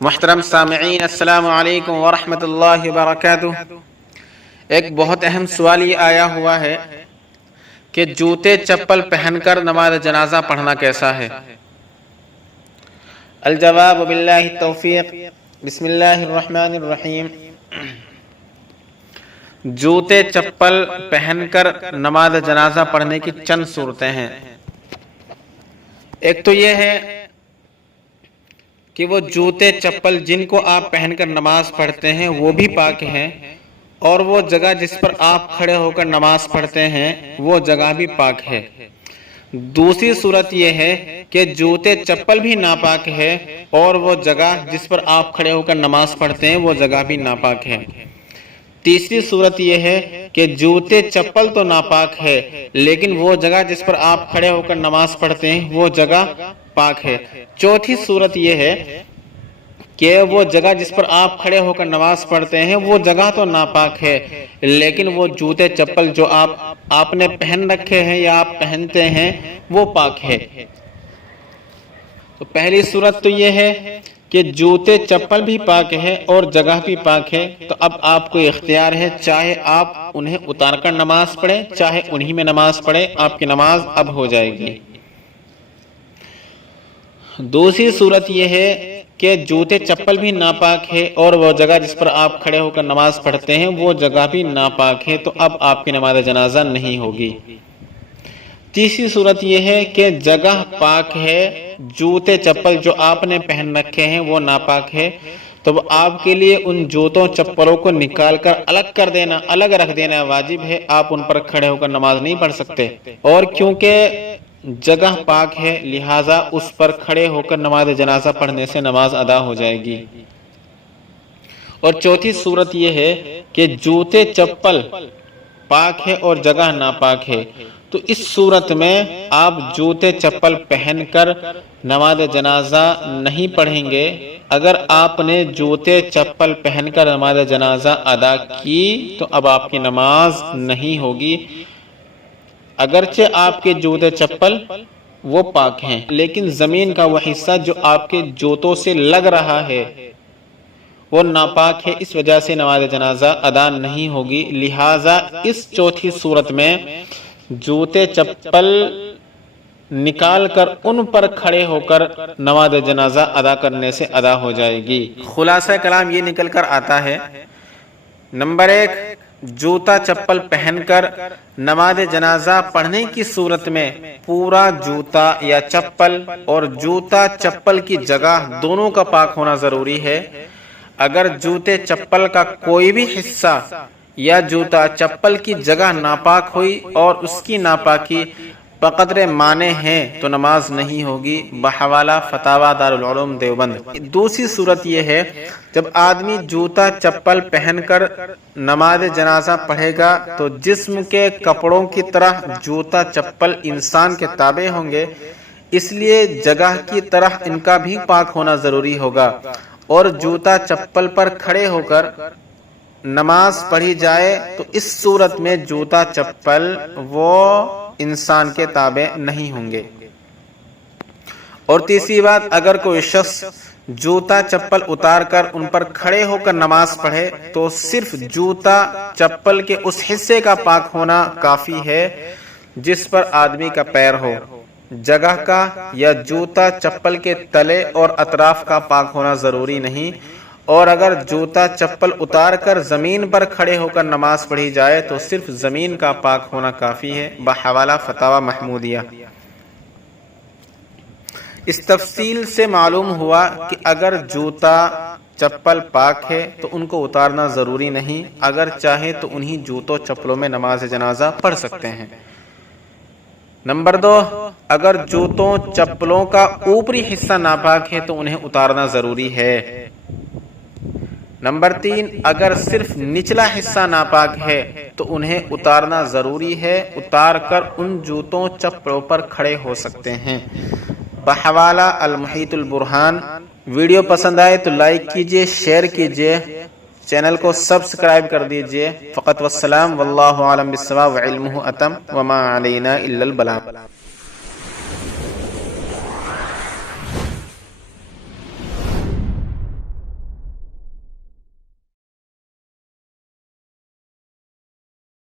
محترم سامعین، السلام علیکم ورحمۃ اللہ وبرکاتہ۔ ایک بہت اہم سوال یہ آیا ہوا ہے کہ جوتے چپل پہن کر نماز جنازہ پڑھنا کیسا ہے؟ الجواب باللہ التوفیق۔ بسم اللہ الرحمن الرحیم۔ جوتے چپل پہن کر نماز جنازہ پڑھنے کی چند صورتیں ہیں۔ ایک تو یہ ہے کہ وہ جوتے چپل جن کو آپ پہن کر نماز پڑھتے ہیں وہ بھی پاک ہیں، اور وہ جگہ جس پر آپ کھڑے ہو کر نماز پڑھتے ہیں وہ جگہ بھی پاک ہے۔ دوسری صورت یہ ہے کہ جوتے چپل بھی ناپاک ہے اور وہ جگہ جس پر آپ کھڑے ہو کر نماز پڑھتے ہیں وہ جگہ بھی ناپاک ہے۔ تیسری صورت یہ ہے کہ جوتے چپل تو ناپاک ہے لیکن وہ جگہ جس پر آپ کھڑے ہو کر نماز پڑھتے ہیں وہ جگہ پاک ہے۔ چوتھی صورت یہ ہے کہ وہ جگہ جس پر آپ کھڑے ہو کر نماز پڑھتے ہیں وہ جگہ تو ناپاک ہے لیکن وہ جوتے چپل جو آپ نے پہن رکھے ہیں یا آپ پہنتے ہیں وہ پاک ہے۔ تو پہلی صورت تو یہ ہے کہ جوتے چپل بھی پاک ہے اور جگہ بھی پاک ہے، تو اب آپ کو اختیار ہے، چاہے آپ انہیں اتار کر نماز پڑھیں چاہے انہی میں نماز پڑھیں، آپ کی نماز اب ہو جائے گی۔ دوسری صورت یہ ہے کہ جوتے چپل بھی ناپاک ہے اور وہ جگہ جس پر آپ کھڑے ہو کر نماز پڑھتے ہیں وہ جگہ بھی ناپاک ہے، تو اب آپ کی نماز جنازہ نہیں ہوگی۔ تیسری صورت یہ ہے کہ جگہ پاک ہے، جوتے چپل جو آپ نے پہن رکھے ہیں وہ ناپاک ہے، تو آپ کے لیے ان جوتوں چپلوں کو نکال کر الگ رکھ دینا واجب ہے، آپ ان پر کھڑے ہو کر نماز نہیں پڑھ سکتے، اور کیونکہ جگہ پاک ہے لہٰذا اس پر کھڑے ہو کر نماز جنازہ پڑھنے سے نماز ادا ہو جائے گی۔ اور چوتھی صورت یہ ہے کہ جوتے چپل پاک ہے اور جگہ ناپاک ہے، تو اس صورت میں آپ جوتے چپل پہن کر نماز جنازہ نہیں پڑھیں گے۔ اگر آپ نے جوتے چپل پہن کر نماز جنازہ ادا کی تو اب آپ کی نماز نہیں ہوگی، اگرچہ آپ کے جوتے چپل وہ پاک ہیں لیکن زمین کا وہ حصہ جو آپ کے جوتوں سے لگ رہا ہے وہ ناپاک ہے، اس وجہ سے نماز جنازہ ادا نہیں ہوگی۔ لہٰذا اس چوتھی صورت میں جوتے چپل نکال کر ان پر کھڑے ہو کر نماز جنازہ ادا کرنے سے ادا ہو جائے گی۔ خلاصہ کلام یہ نکل کر آتا ہے، نمبر 1، جوتا چپل پہن کر نماز جنازہ پڑھنے کی صورت میں پورا جوتا یا چپل اور جوتا چپل کی جگہ دونوں کا پاک ہونا ضروری ہے۔ اگر جوتے چپل کا کوئی بھی حصہ یا جوتا چپل کی جگہ ناپاک ہوئی اور اس کی ناپاکی بقدر مانے ہیں تو نماز نہیں ہوگی، بحوالہ فتاوی دارالعلوم دیوبند۔ دوسری صورت یہ ہے، جب آدمی جوتا چپل پہن کر نماز جنازہ پڑھے گا تو جسم کے کپڑوں کی طرح جوتا چپل انسان کے تابع ہوں گے، اس لیے جگہ کی طرح ان کا بھی پاک ہونا ضروری ہوگا، اور جوتا چپل پر کھڑے ہو کر نماز پڑھی جائے تو اس صورت میں جوتا چپل وہ انسان کے تابع نہیں ہوں گے۔ اور تیسری بات، اگر کوئی شخص جوتا چپل اتار کر ان پر کھڑے ہو کر نماز پڑھے تو صرف جوتا چپل کے اس حصے کا پاک ہونا کافی ہے جس پر آدمی کا پیر ہو، جگہ کا یا جوتا چپل کے تلے اور اطراف کا پاک ہونا ضروری نہیں۔ اور اگر جوتا چپل اتار کر زمین پر کھڑے ہو کر نماز پڑھی جائے تو صرف زمین کا پاک ہونا کافی ہے، بحوالہ فتاوی محمودیہ۔ اس تفصیل سے معلوم ہوا کہ اگر جوتا چپل پاک ہے تو ان کو اتارنا ضروری نہیں، اگر چاہے تو انہی جوتوں چپلوں میں نماز جنازہ پڑھ سکتے ہیں۔ نمبر 2، اگر جوتوں چپلوں کا اوپری حصہ ناپاک ہے تو انہیں اتارنا ضروری ہے۔ نمبر 3، اگر صرف نچلا حصہ ناپاک ہے تو انہیں اتارنا ضروری ہے، اتار کر ان جوتوں چپلوں پر کھڑے ہو سکتے ہیں، بحوالہ المحیط البرہان۔ ویڈیو پسند آئے تو لائک کیجئے، شیئر کیجئے، چینل کو سبسکرائب کر دیجئے۔ فقط والسلام، واللہ اعلم بالصواب، وعلمہ اتم، وما علینا الا البلاغ۔